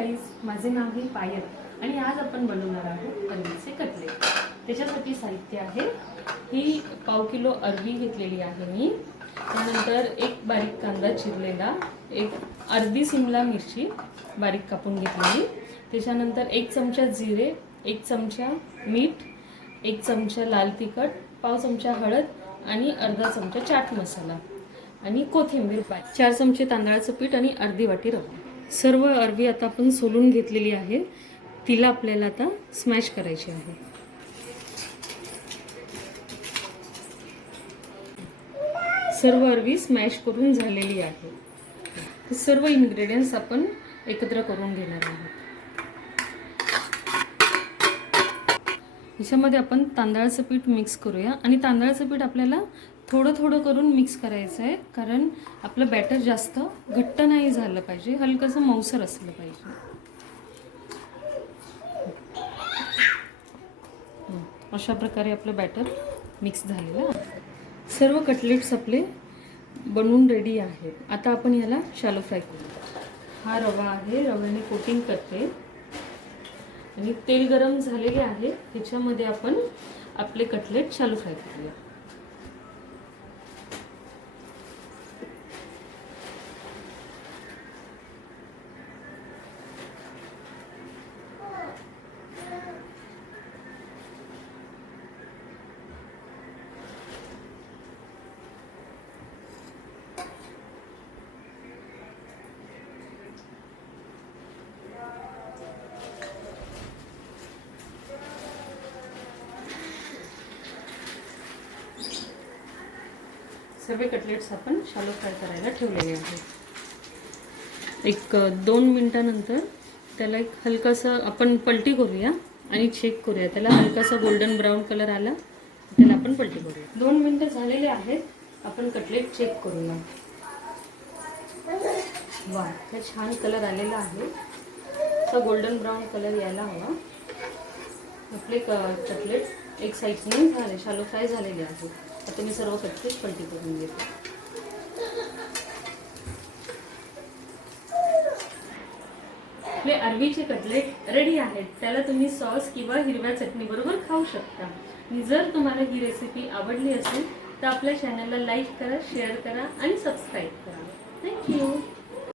Guys, माझे नाव आहे पायल आणि आज आपण बनवणार आहोत अरवीचे कटलेट। त्याच्यासाठी साहित्य आहे ही पाव किलो अरवी घेतलेली आहे मी, त्यानंतर एक बारीक कांदा चिरलेला, एक अर्धी शिमला मिरची बारीक कापून घेतलेली, त्याच्यानंतर एक चमचा जिरे, एक चमचा मीठ, एक चमचा लाल तिखट, पाव चमचा हळद आणि अर्धा चमचा चाट मसाला आणि कोथिंबीर, 4 चमचे तांदळाचं पीठ आणि अर्धी वाटी रवा। सर्व अरवी आता आपण सोलून घेतलेली आहे, तिला आपल्याला आता स्मॅश करायची आहे। सर्व अरवी स्मॅश करून झालेली आहे। सर्व इन्ग्रेडियंट्स आपण एकत्र करून घेणार आहोत। याच्यामध्ये आपण तांदळाचं पीठ मिक्स करूया आणि तांदळाचं पीठ आपल्याला थोडं थोडं करून मिक्स करायचं आहे, कारण आपलं बॅटर जास्त घट्ट नाही झालं पाहिजे, हलकंसं मऊसर असलं पाहिजे। अशा प्रकारे आपलं बॅटर मिक्स झालेलं आहे। सर्व कटलेट्स आपले बनवून रेडी आहेत। आता आपण याला शॅलो फ्राय करू। हा रवा आहे, रव्याने कोटिंग करते आणि तेल गरम झालेले आहे, त्याच्यामध्ये आपण आपले कटलेट शॅलो फ्राय करूया। सर्व कटलेट्स आपण शॅलो फ्राय करायला ठेवलेले आहेत। एक 2 मिनिटानंतर त्याला एक हलकासा आपण पलटी करूया आणि चेक करूया, त्याला हलकासा गोल्डन ब्राउन कलर आला त्याला आपण पलटी करूया। 2 मिनिटं झालेले आहेत, आपण कटलेट चेक करूया। वा, हे छान कलर आलेला आहे, तो गोल्डन ब्राउन कलर यायला हवा। आपले कटलेट एक साइडने झाले, शॅलो फ्राय झालेले आहेत। आता मी सर्व कटलेट पलटी करून घेते। आपले अरवीचे कटलेट रेडी आहेत, त्याला तुम्ही सॉस किंवा हिरव्या चटणी बरोबर खाऊ शकता। आणि जर तुम्हाला ही रेसिपी आवडली असेल तर आपल्या चॅनलला लाईक करा, शेअर करा आणि सबस्क्राईब करा। थँक्यू।